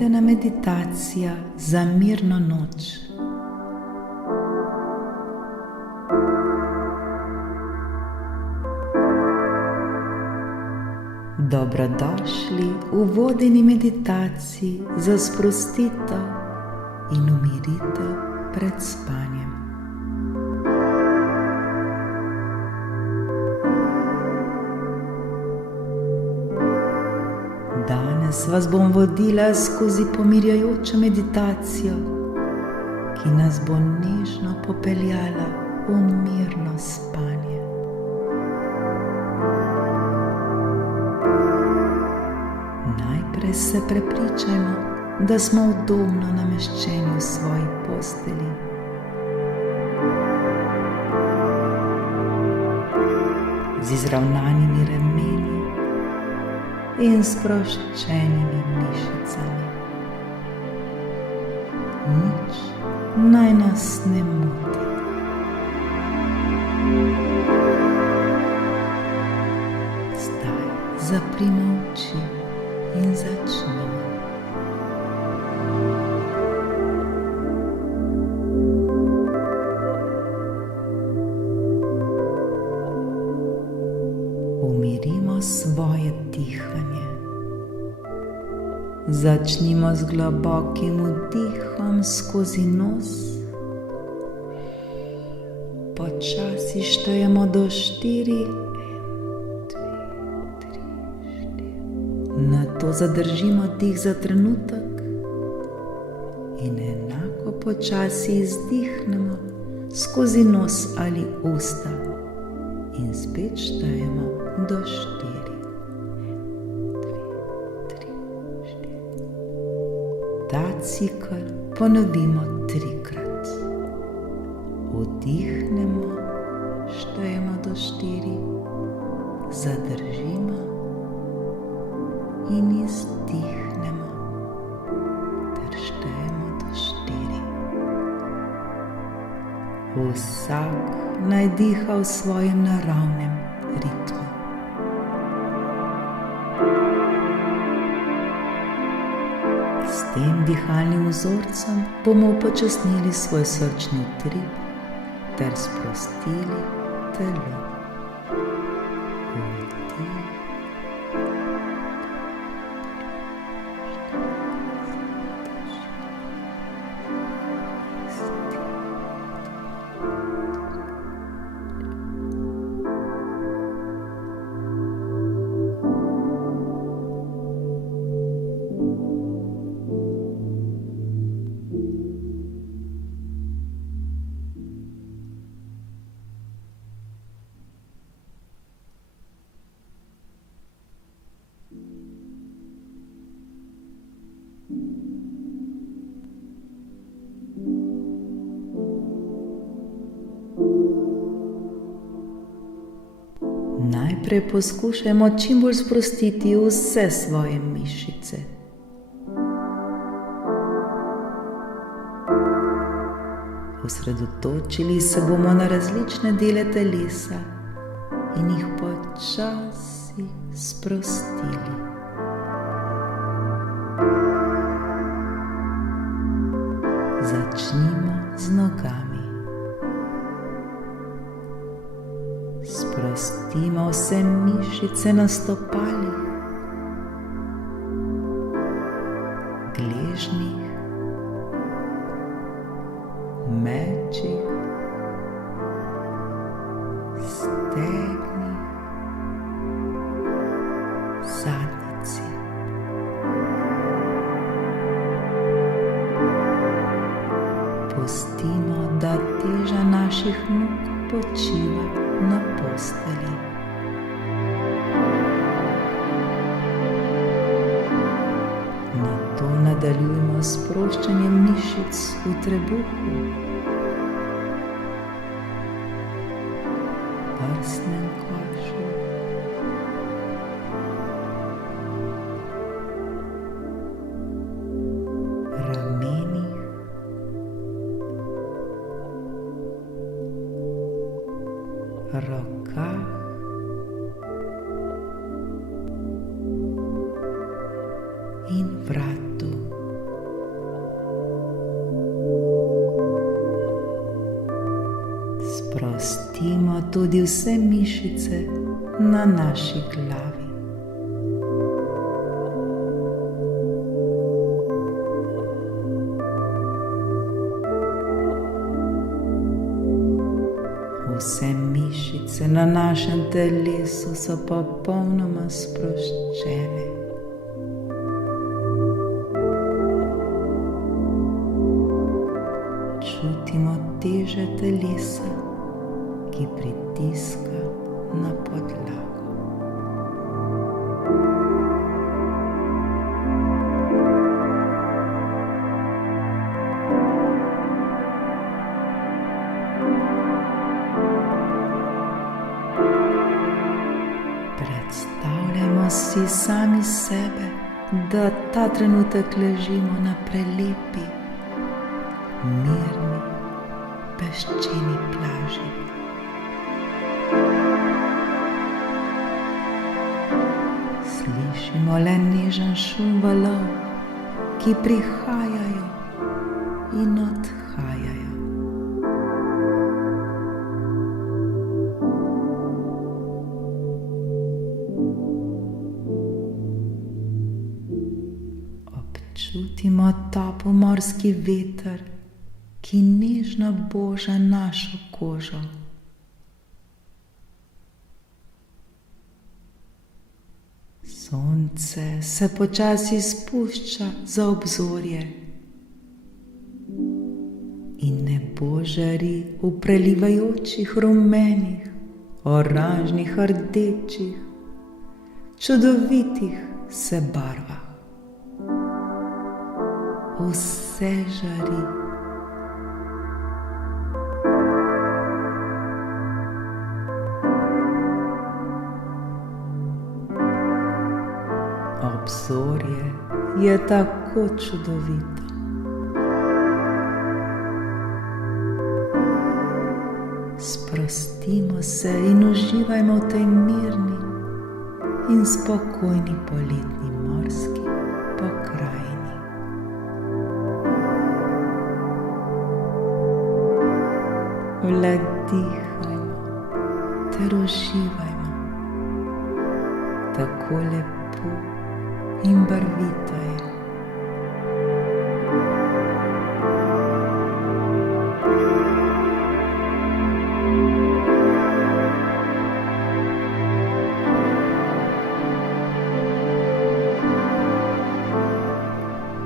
vodena meditacija za mirno noč. Dobrodošli v vodeni meditaciji za sprostitev in umiritev pred spanjem. Danes vas bom vodila skozi pomirjajočo meditacijo, ki nas bo nežno popeljala v mirno spanje. Najprej se prepričajmo, da smo udobno nameščeni v svoji postelji. Z izravnanimi rameni in sproščenimi mišicami. Nič naj nas ne moti. Zdaj zaprimo oči in začnimo. Umirimo svoje dihanje. Začnimo z globokim vdihom skozi nos. Počasi štejemo do 4. Nato zadržimo dih za trenutek in enako počasi izdihnemo skozi nos ali usta in spet štejemo do 4. Ta cikel ponovimo 3-krat. Vdihnemo, štejemo do 4, zadržimo in izdihnemo ter štejemo do 4. Vsak naj diha v svojem naravnem ritmu. S tem dihalnim vzorcem bomo upočasnili svoj srčni utrip ter sprostili telo. Vdih. Najprej poskušajmo čim bolj sprostiti vse svoje mišice. Osredotočili se bomo na različne dele telesa in jih počasi sprostili. Začnimo z nogami. Sprostimo vse mišice na stopalih, gležnjih, mečih, stegnih, zadnjici. Pustimo, da teža naših nog počiva na postelji. Nato nadaljujemo s sproščanjem mišic v trebuhu, prsnem košu, ramenih, rokah, in vratu. Sprostimo tudi vse mišice na naši glavi. Vse mišice na našem telesu so popolnoma sproščene. Čutimo teže telesa, ki pritiska na podlago. Predstavljamo si sami sebe, da ta trenutek ležimo na prelepi, mirni, peščeni plaži. Slišimo le nežen šum valov, ki prihajajo in odhajajo. Občutimo topel morski veter, ki nežno boža našo kožo. Sonce se počasi spušča za obzorje in nebo žari v prelivajočih rumenih, oranžnih, rdečih, čudovitih se barvah. Vse žari. Obzorje je tako čudovito. Sprostimo se in uživajmo v tej mirni in spokojni poletni morski pokrajini. Le dihajmo ter uživajmo. Tako lepo in barvito je.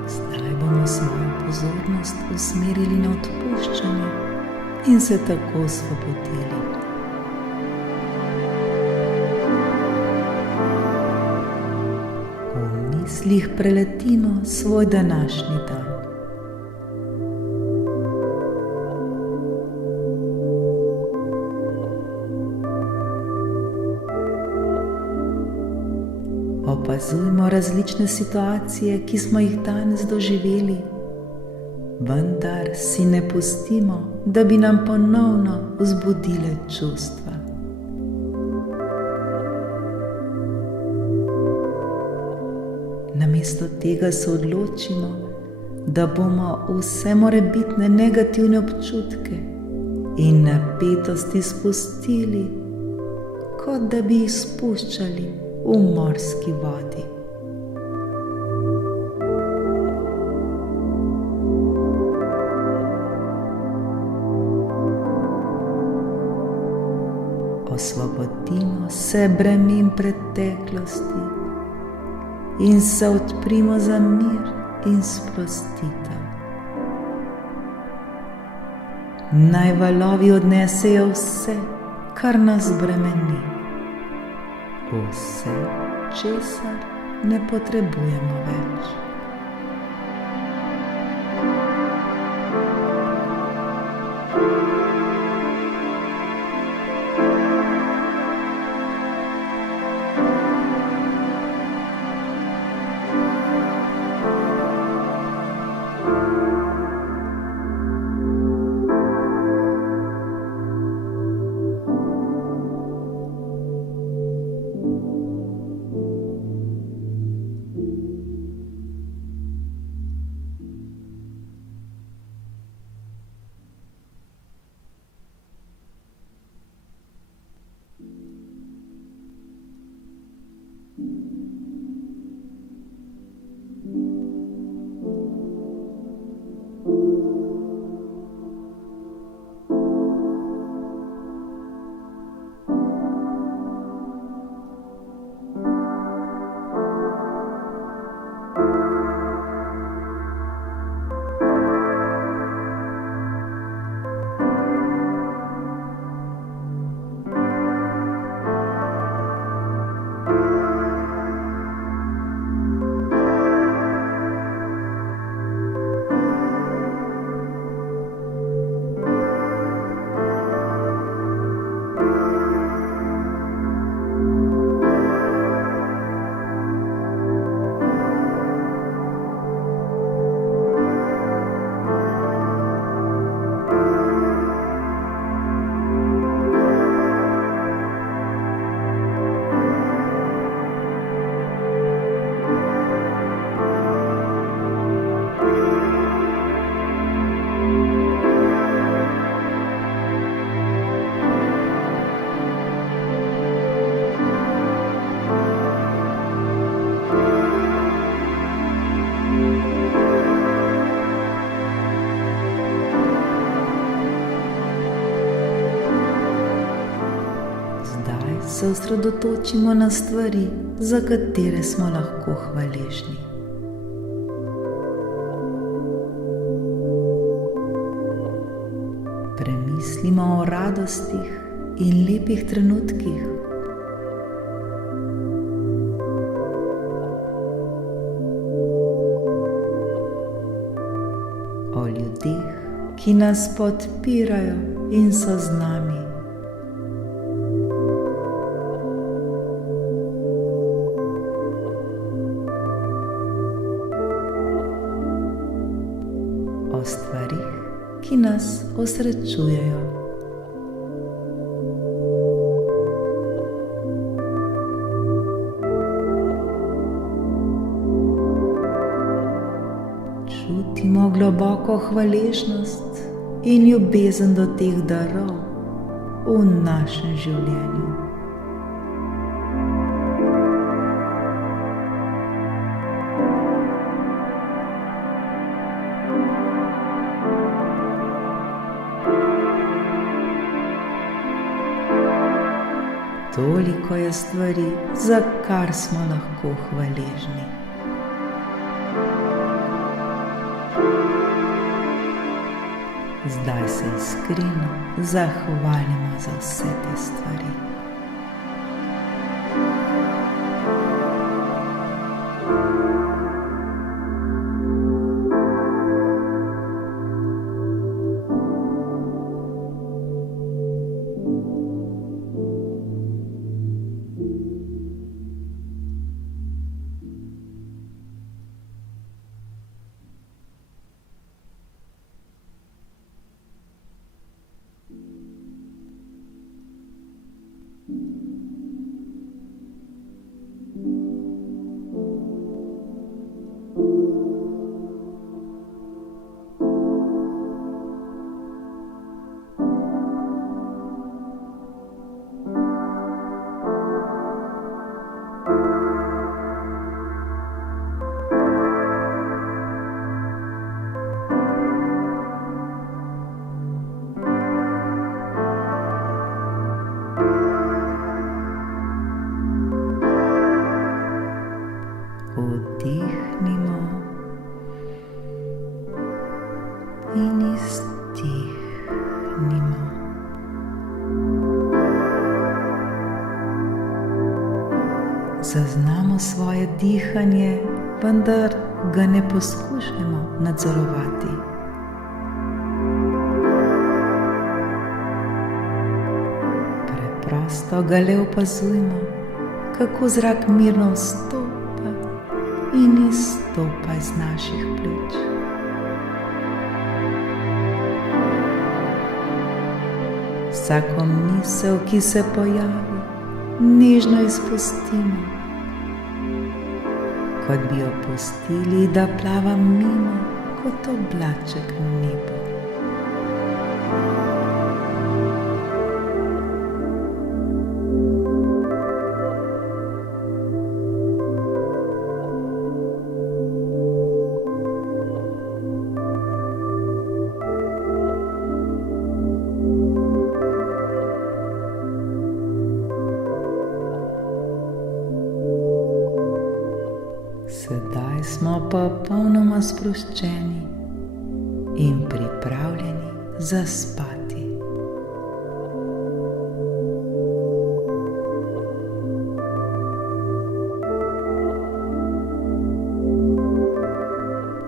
Zdaj bomo svojo pozornost usmerili na odpuščanje in se tako osvobodili. V mislih preletimo svoj današnji dan. Opazujmo različne situacije, ki smo jih danes doživeli, vendar si ne pustimo, da bi nam ponovno vzbudile čustva. Namesto tega se odločimo, da bomo vse morebitne negativne občutke in napetosti spustili, kot da bi jih spuščali v morski vodi. Osvobodimo se bremen preteklosti in se odprimo za mir in sprostitev. Naj valovi odnesejo vse, kar nas bremeni, vse, česar ne potrebujemo več. se osredotočimo na stvari, za katere smo lahko hvaležni. Premislimo o radostih in lepih trenutkih. O ljudeh, ki nas podpirajo in so z nami. O stvarih, ki nas osrečujejo. Čutimo globoko hvaležnost in ljubezen do teh darov v našem življenju. Toliko je stvari, za kar smo lahko hvaležni. Zdaj se iskreno zahvalimo za vse te stvari. Vdihnimo in izdihnimo. Zaznamo svoje dihanje, vendar ga ne poskušajmo nadzorovati. Preprosto ga le opazujmo, kako zrak mirno vstopa in izstopa iz naših pljuč. Vsako misel, ki se pojavi, nežno izpustimo, kot bi jo pustili, da plava mimo kot oblaček na nebu. Sedaj smo popolnoma sproščeni in pripravljeni zaspati.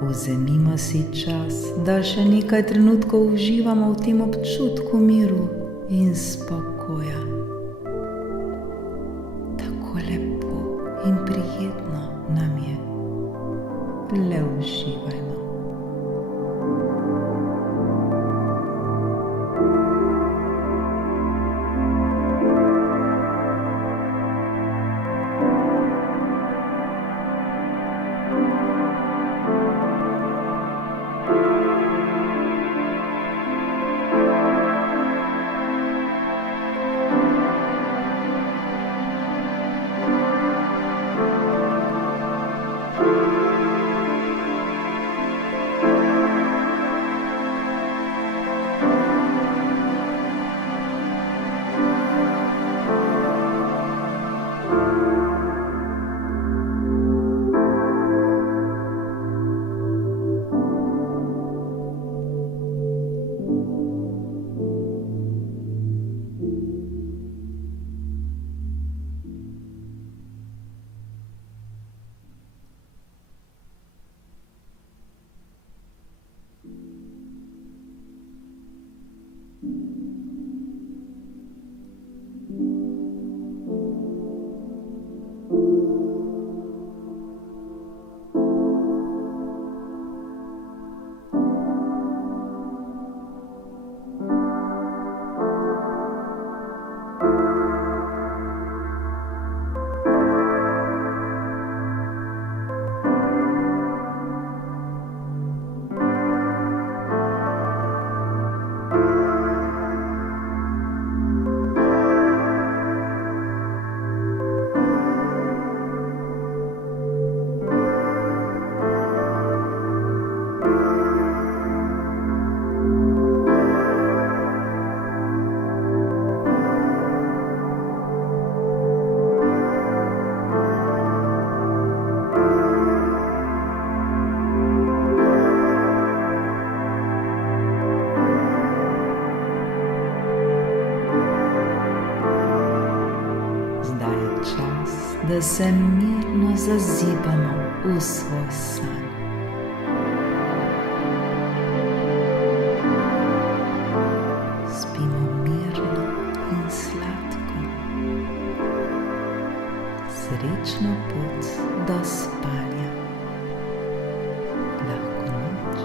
Vzemimo si čas, da še nekaj trenutkov uživamo v tem občutku miru in spokoja. Tako lepo in prijetno nam je. Le uživajmo. da se mirno zazibamo v svoj san. Spimo mirno in sladko. Srečno pot do spanja. Lahko noč.